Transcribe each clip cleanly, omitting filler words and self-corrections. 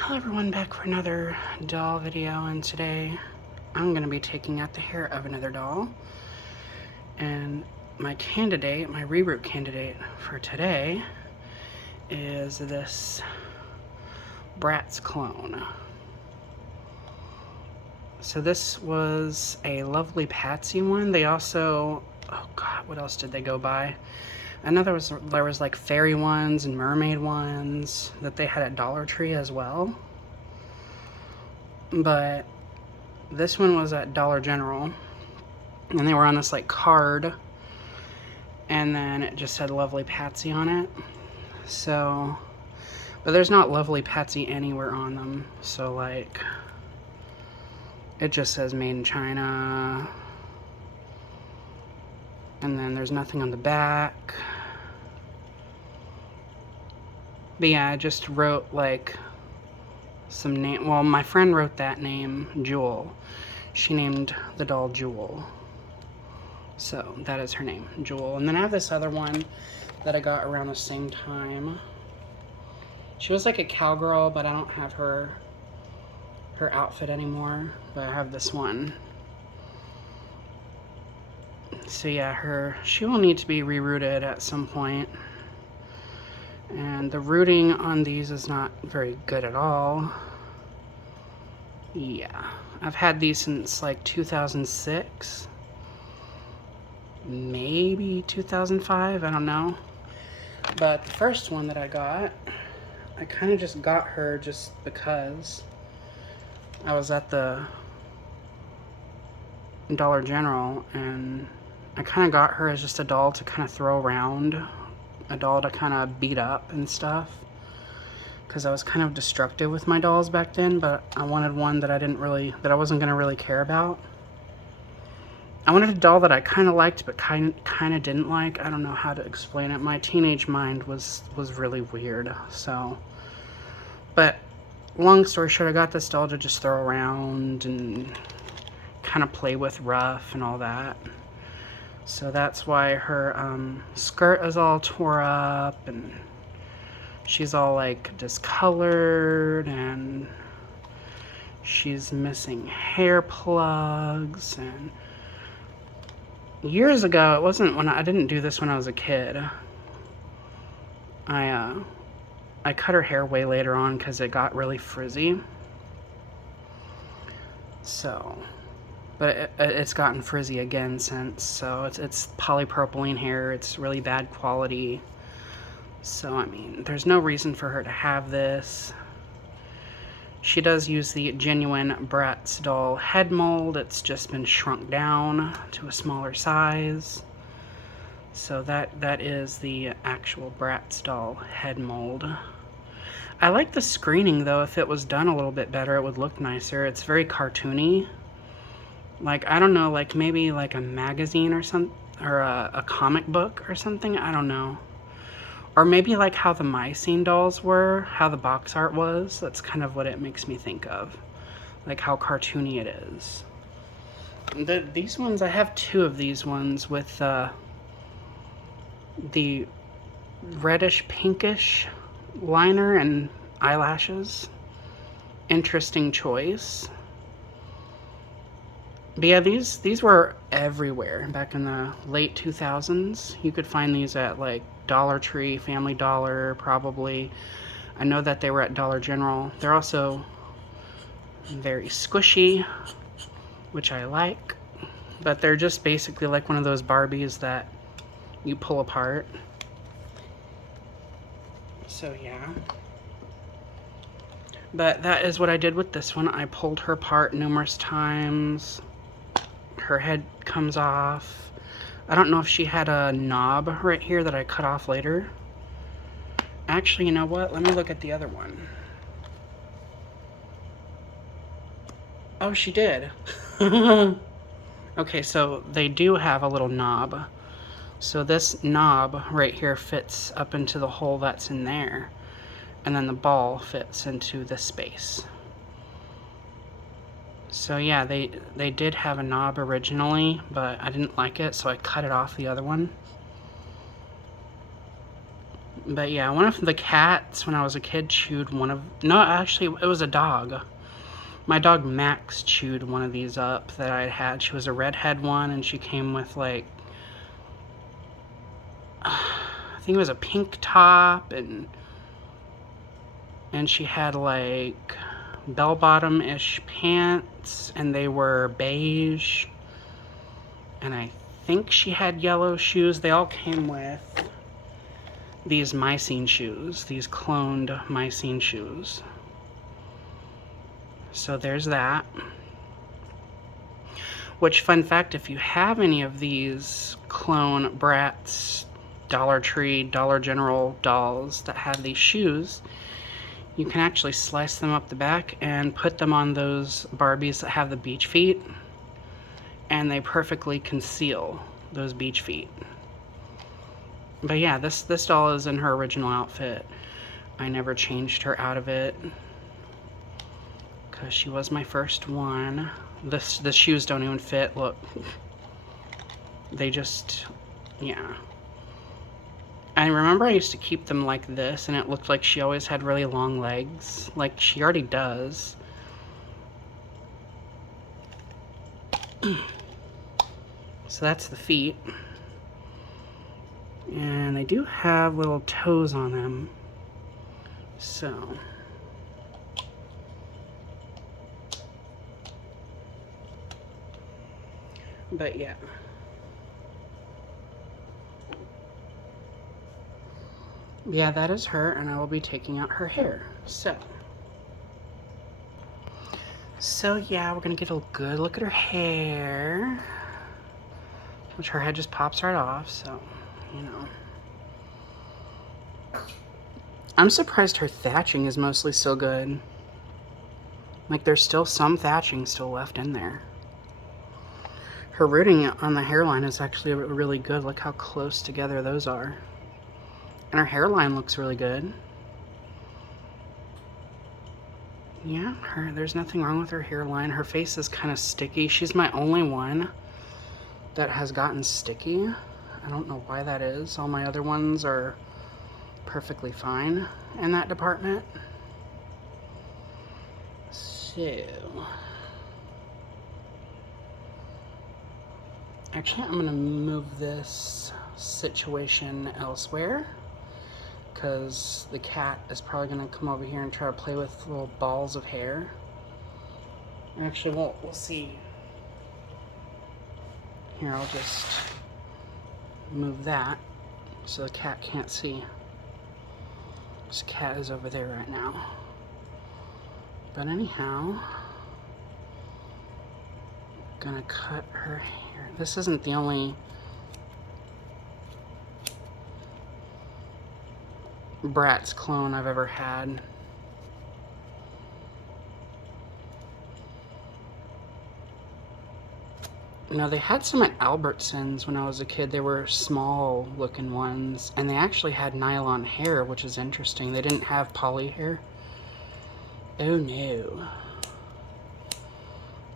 Hello everyone, back for another doll video, and today I'm going to be taking out the hair of another doll. And my candidate, my reroot candidate for today is this Bratz clone. So this was a lovely Patsy one. They also, oh god, what else did they go by? I know there was like fairy ones and mermaid ones that they had at Dollar Tree as well. But this one was at Dollar General, and they were on this like card, and then it just said Lovely Patsy on it. So, but there's not Lovely Patsy anywhere on them. So like, it just says Made in China, and then there's nothing on the back. But yeah, I just wrote like some name. Well, my friend wrote that name, Jewel. She named the doll Jewel. So that is her name, Jewel. And then I have this other one that I got around the same time. She was like a cowgirl, but I don't have her outfit anymore. But I have this one. So yeah, she will need to be rerouted at some point. And the rooting on these is not very good at all. Yeah, I've had these since like 2006. Maybe 2005, I don't know. But the first one that I got, I kind of just got her just because I was at the Dollar General, and I kind of got her as just a doll to kind of throw around, a doll to kind of beat up and stuff, because I was kind of destructive with my dolls back then, but I wanted one that I wasn't going to really care about. I wanted a doll that I kind of liked, but kind of didn't like. I don't know how to explain it. My teenage mind was really weird. So, but long story short, I got this doll to just throw around and kind of play with rough and all that. So that's why her skirt is all tore up, and she's all like discolored, and she's missing hair plugs. And years ago, it wasn't when I didn't do this when I was a kid. I cut her hair way later on because it got really frizzy. So, but it's gotten frizzy again since. So it's polypropylene hair. It's really bad quality. So I mean, there's no reason for her to have this. She does use the genuine Bratz doll head mold. It's just been shrunk down to a smaller size. So that is the actual Bratz doll head mold. I like the screening though. If it was done a little bit better, it would look nicer. It's very cartoony. Like, I don't know, like maybe like a magazine or something, or a comic book or something. I don't know. Or maybe like how the My Scene dolls were, how the box art was. That's kind of what it makes me think of. Like how cartoony it is. These ones, I have two of these ones with the reddish pinkish liner and eyelashes. Interesting choice. But yeah, these were everywhere back in the late 2000s. You could find these at like Dollar Tree, Family Dollar, probably. I know that they were at Dollar General. They're also very squishy, which I like. But they're just basically like one of those Barbies that you pull apart. So yeah. But that is what I did with this one. I pulled her apart numerous times. Her head comes off. I don't know if she had a knob right here that I cut off later. Actually, you know what? Let me look at the other one. Oh, she did. Okay, so they do have a little knob. So this knob right here fits up into the hole that's in there. And then the ball fits into this space. So yeah, they did have a knob originally, but I didn't like it, so I cut it off the other one. But yeah, one of the cats when I was a kid chewed one of... No, actually, it was a dog. My dog Max chewed one of these up that I had. She was a redhead one, and she came with like... I think it was a pink top, and she had like bell-bottom-ish pants, and they were beige. And I think she had yellow shoes. They all came with these mycene shoes, these cloned mycene shoes. So there's that. Which, fun fact, if you have any of these clone Bratz, Dollar Tree, Dollar General dolls that have these shoes, you can actually slice them up the back and put them on those Barbies that have the beach feet, and they perfectly conceal those beach feet. But yeah, this doll is in her original outfit. I never changed her out of it because she was my first one. The shoes don't even fit, look. They just, yeah. I remember I used to keep them like this, and it looked like she always had really long legs, like she already does. So that's the feet. And they do have little toes on them. So. But yeah. Yeah, that is her, and I will be taking out her hair. So yeah, we're gonna get a good look at her hair. Which her head just pops right off, so, you know. I'm surprised her thatching is mostly still good. Like, there's still some thatching still left in there. Her rooting on the hairline is actually really good. Look how close together those are. And her hairline looks really good. Yeah, there's nothing wrong with her hairline. Her face is kind of sticky. She's my only one that has gotten sticky. I don't know why that is. All my other ones are perfectly fine in that department. So, actually, I'm gonna move this situation elsewhere because the cat is probably gonna come over here and try to play with little balls of hair. Actually, we'll see. Here, I'll just move that so the cat can't see. This cat is over there right now. But anyhow, gonna cut her hair. This isn't the only Bratz clone I've ever had. No, they had some at Albertsons when I was a kid. They were small looking ones, and they actually had nylon hair, which is interesting. They didn't have poly hair. Oh no.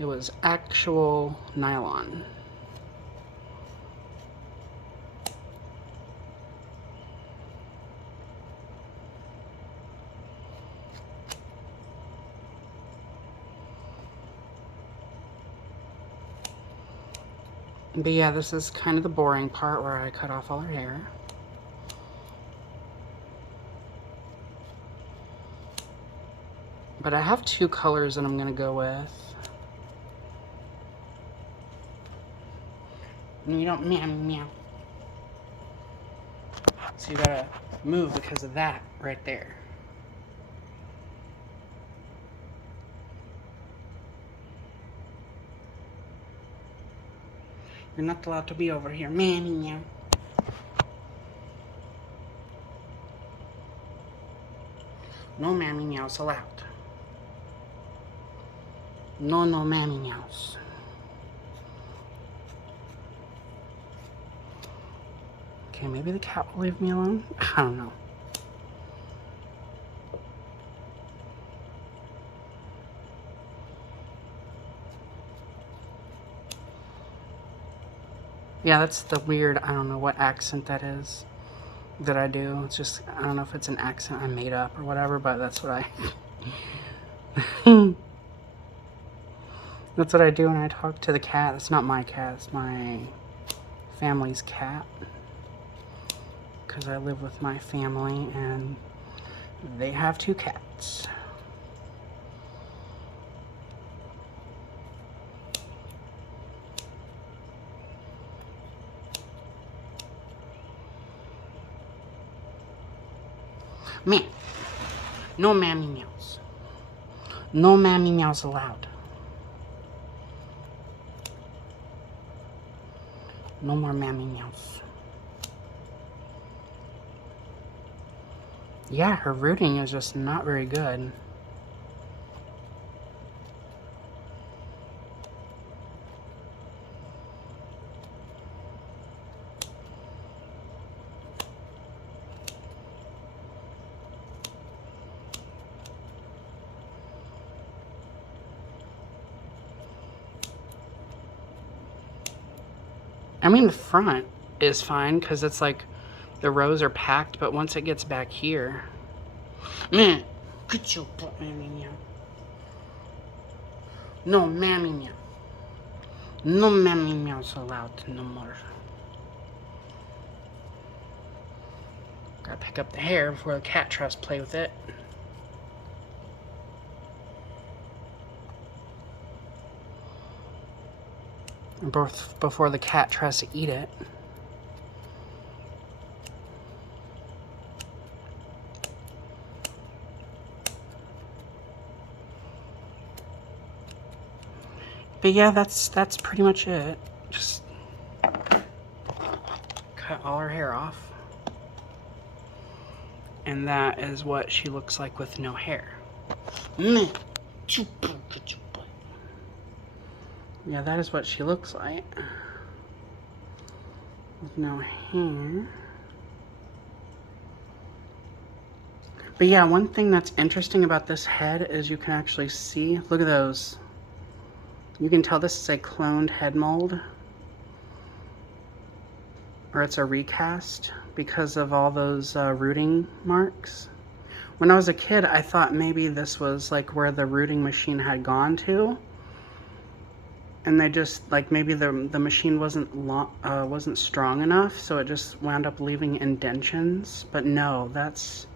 It was actual nylon. But yeah, this is kind of the boring part where I cut off all her hair. But I have two colors that I'm gonna go with. And you don't meow. So you gotta move because of that right there. You're not allowed to be over here. Meow. No mammy meows allowed. No mammy meows. Okay, maybe the cat will leave me alone. I don't know. Yeah, that's the weird, I don't know what accent that is. that I do. It's just, I don't know if it's an accent I made up or whatever, but that's what I that's what I do when I talk to the cat. It's not my cat, it's my family's cat, because I live with my family and they have 2 cats. Me. No mammy meows. No mammy meows allowed. No more mammy meows. Yeah, her rooting is just not very good. I mean, the front is fine because it's like the rows are packed, but once it gets back here, man, get your butt, mammy meow. No mammy meow. No mammy meows allowed no more. Gotta pick up the hair before the cat tries to play with it. Before the cat tries to eat it. But yeah, that's pretty much it. Just cut all her hair off. And that is what she looks like with no hair. Yeah, that is what she looks like. With no hair. But yeah, one thing that's interesting about this head is you can actually see, look at those. You can tell this is a cloned head mold. Or it's a recast because of all those rooting marks. When I was a kid, I thought maybe this was like where the rooting machine had gone to. And they just, like, maybe the machine wasn't strong enough, so it just wound up leaving indentions. But no, that's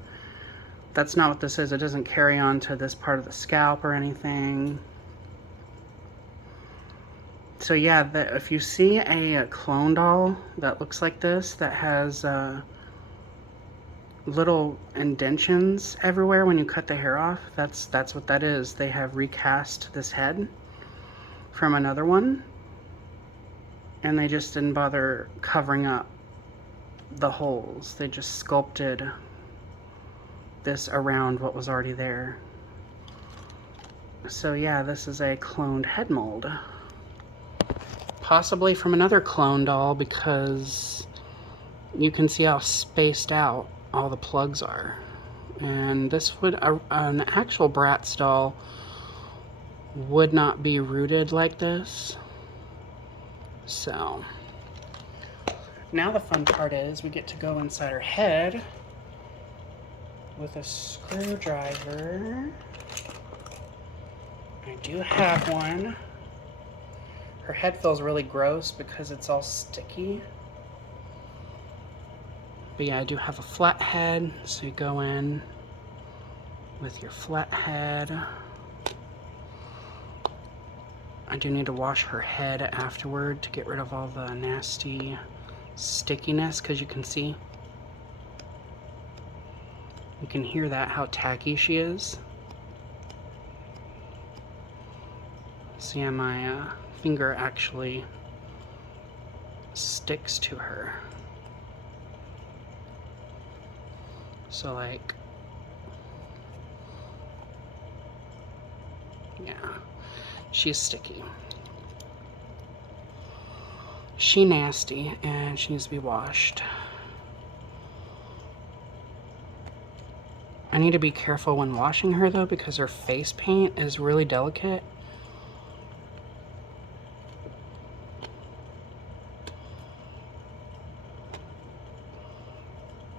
not what this is. It doesn't carry on to this part of the scalp or anything. So yeah, if you see a clone doll that looks like this, that has little indentions everywhere when you cut the hair off, that's what that is. They have recast this head from another one, and they just didn't bother covering up the holes. They just sculpted this around what was already there. So yeah, this is a cloned head mold. Possibly from another clone doll, because you can see how spaced out all the plugs are. And this would, an actual Bratz doll would not be rooted like this. So, now the fun part is we get to go inside her head with a screwdriver. I do have one. Her head feels really gross because it's all sticky. But yeah, I do have a flat head, so you go in with your flat head. I do need to wash her head afterward to get rid of all the nasty stickiness, because you can see, you can hear that, how tacky she is. See, yeah, my finger actually sticks to her. So like, yeah, she's sticky. She nasty, and she needs to be washed. I need to be careful when washing her though, because her face paint is really delicate.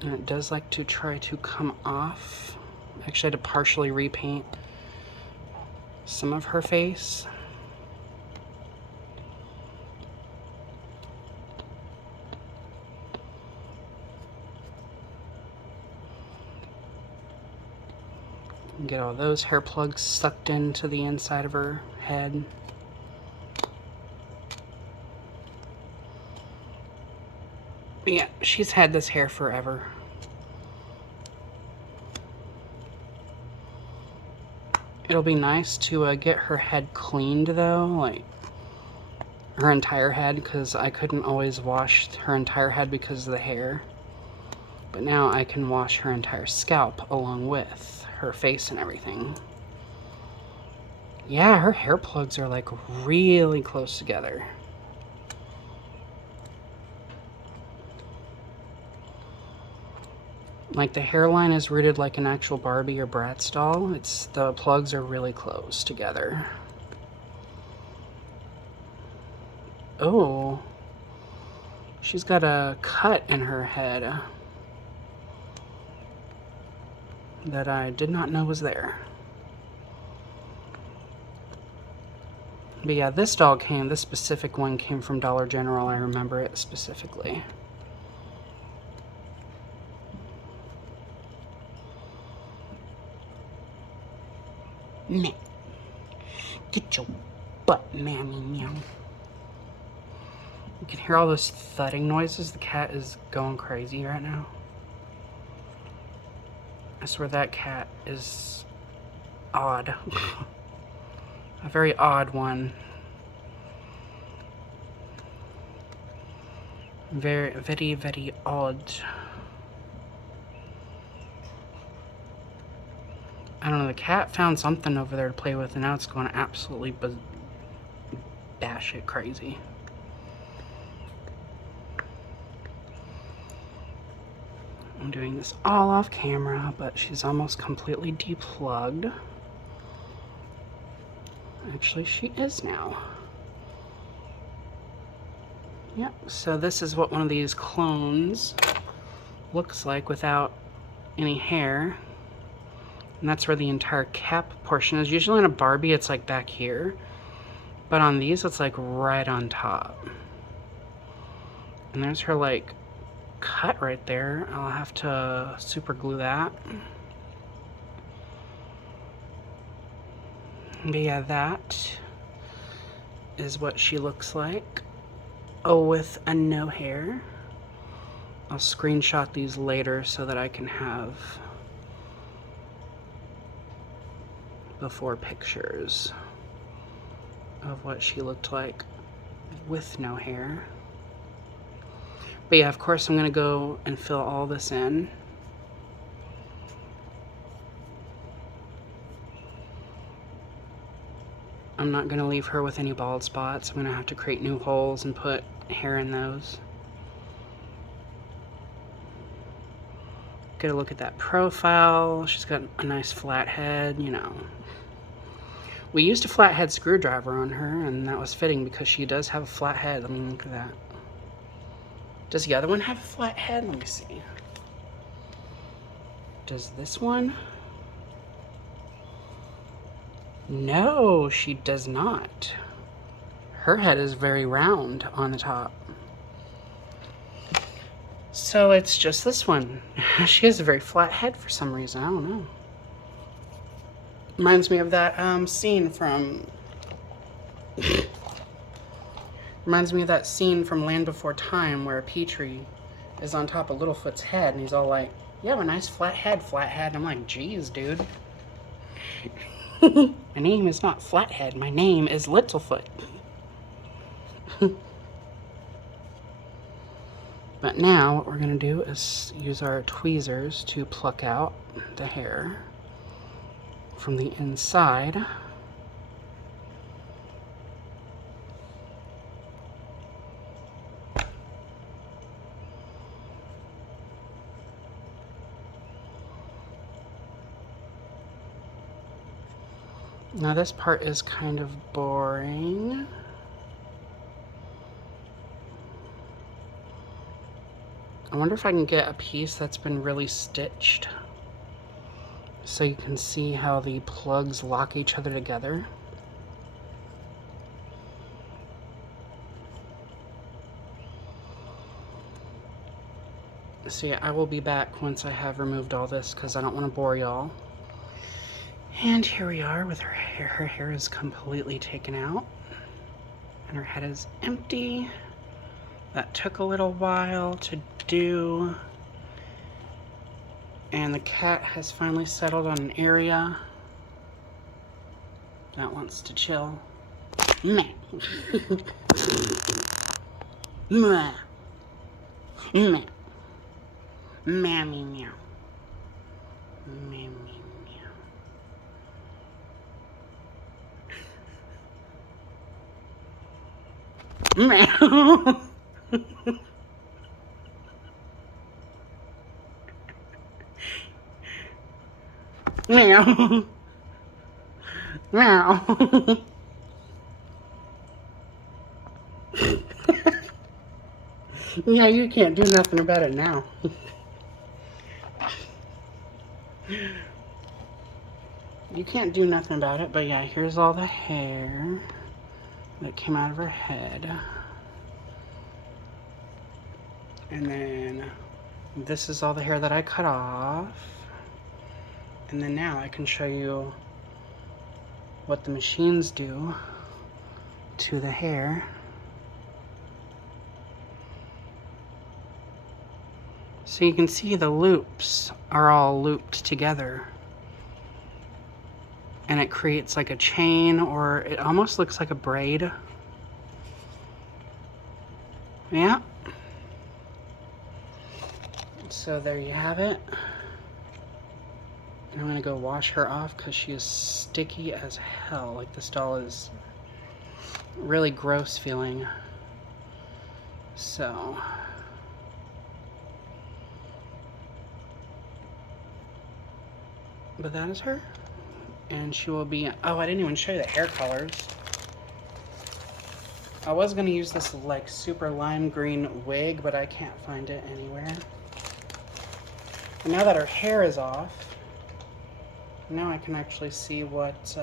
And it does like to try to come off. Actually, I had to partially repaint some of her face. Get all those hair plugs sucked into the inside of her head. But yeah, she's had this hair forever. It'll be nice to get her head cleaned though, like her entire head, because I couldn't always wash her entire head because of the hair. But now I can wash her entire scalp along with her face and everything. Yeah, her hair plugs are like really close together. Like the hairline is rooted like an actual Barbie or Bratz doll. The plugs are really close together. Oh, she's got a cut in her head that I did not know was there. But yeah, this specific one came from Dollar General. I remember it specifically. Meh. Get your butt, mammy, meow. You can hear all those thudding noises. The cat is going crazy right now. I swear that cat is odd. A very odd one. Very, very, very odd. I don't know, the cat found something over there to play with, and now it's going absolutely batshit crazy. I'm doing this all off camera, but she's almost completely deplugged. Actually, she is now. Yep, so this is what one of these clones looks like without any hair. And that's where the entire cap portion is. Usually on a Barbie, it's like back here. But on these, it's like right on top. And there's her like cut right there. I'll have to super glue that. But yeah, that is what she looks like. Oh, with a no hair. I'll screenshot these later so that I can have before pictures of what she looked like with no hair. But yeah, of course I'm gonna go and fill all this in. I'm not gonna leave her with any bald spots. I'm gonna have to create new holes and put hair in those. Get a look at that profile. She's got a nice flat head, you know. We used a flathead screwdriver on her, and that was fitting because she does have a flat head. I mean, look at that. Does the other one have a flat head? Let me see. Does this one? No, she does not. Her head is very round on the top. So it's just this one. She has a very flat head for some reason. I don't know. Reminds me of that scene from... Reminds me of that scene from Land Before Time where Petrie is on top of Littlefoot's head and he's all like, you have a nice flat head, Flathead. I'm like, geez, dude. My name is not Flathead. My name is Littlefoot. But now what we're going to do is use our tweezers to pluck out the hair from the inside. Now this part is kind of boring. I wonder if I can get a piece that's been really stitched so you can see how the plugs lock each other together. So yeah, I will be back once I have removed all this because I don't want to bore y'all. And here we are with her hair. Her hair is completely taken out and her head is empty. That took a little while to do. And the cat has finally settled on an area that wants to chill. Meh. Meh. Meh. Mammy meow. Mammy meow. Meow. Meow. Meow. Yeah, you can't do nothing about it now. You can't do nothing about it, but yeah, here's all the hair that came out of her head. And then this is all the hair that I cut off. And then now I can show you what the machines do to the hair. So you can see the loops are all looped together. And it creates like a chain, or it almost looks like a braid. Yeah. So there you have it. And I'm gonna go wash her off because she is sticky as hell. Like, this doll is really gross feeling. So. But that is her. And she will be, oh, I didn't even show you the hair colors. I was gonna use this like super lime green wig, but I can't find it anywhere. And now that her hair is off, now I can actually see what,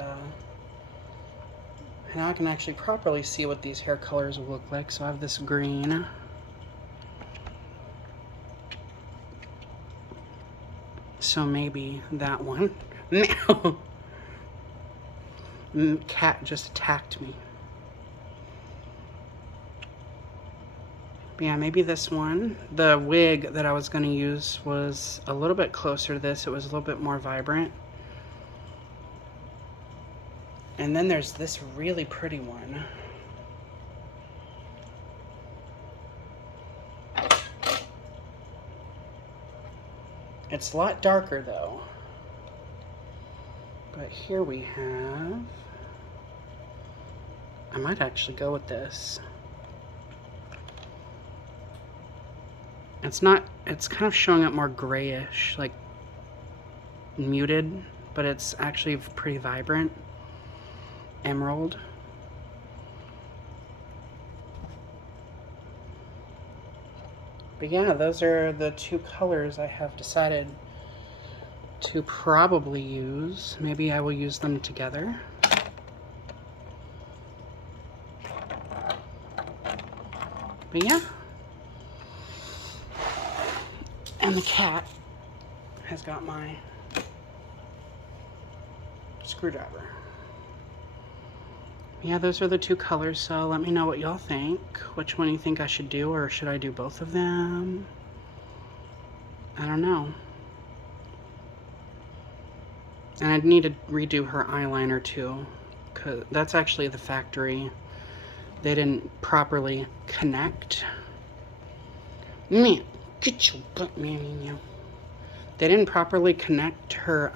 now I can actually properly see what these hair colors will look like. So I have this green. So maybe that one. No. Cat just attacked me. But yeah, maybe this one. The wig that I was going to use was a little bit closer to this. It was a little bit more vibrant. And then there's this really pretty one. It's a lot darker though. But here we have, I might actually go with this. It's not, it's kind of showing up more grayish, like muted, but it's actually pretty vibrant. Emerald. But yeah, those are the two colors I have decided to probably use. Maybe I will use them together. But yeah. And the cat has got my screwdriver. Yeah, those are the two colors, so let me know what y'all think. Which one you think I should do, or should I do both of them? I don't know. And I'd need to redo her eyeliner too, because that's actually the factory. They didn't properly connect. Man, get your butt, man. They didn't properly connect her,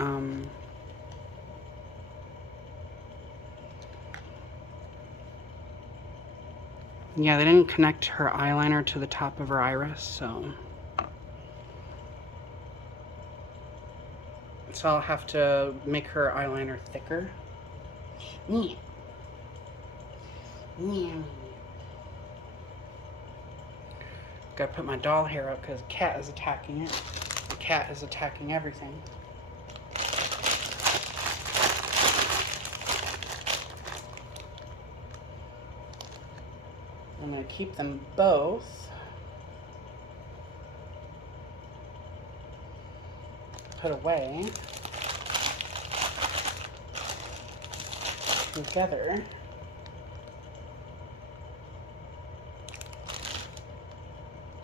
yeah, they didn't connect her eyeliner to the top of her iris, so I'll have to make her eyeliner thicker. Yeah. Yeah. Gotta put my doll hair up because the cat is attacking it. The cat is attacking everything. I'm gonna keep them both. Put away together.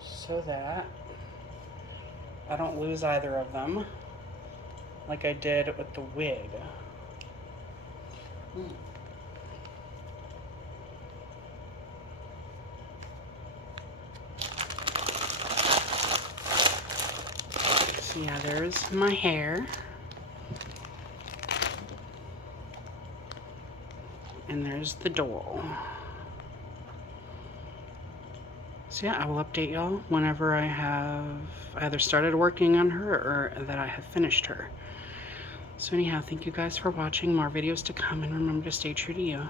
So that I don't lose either of them like I did with the wig. So yeah, there's my hair. And there's the doll. So yeah, I will update y'all whenever I have either started working on her or that I have finished her. So anyhow, thank you guys for watching. More videos to come, and remember to stay true to you.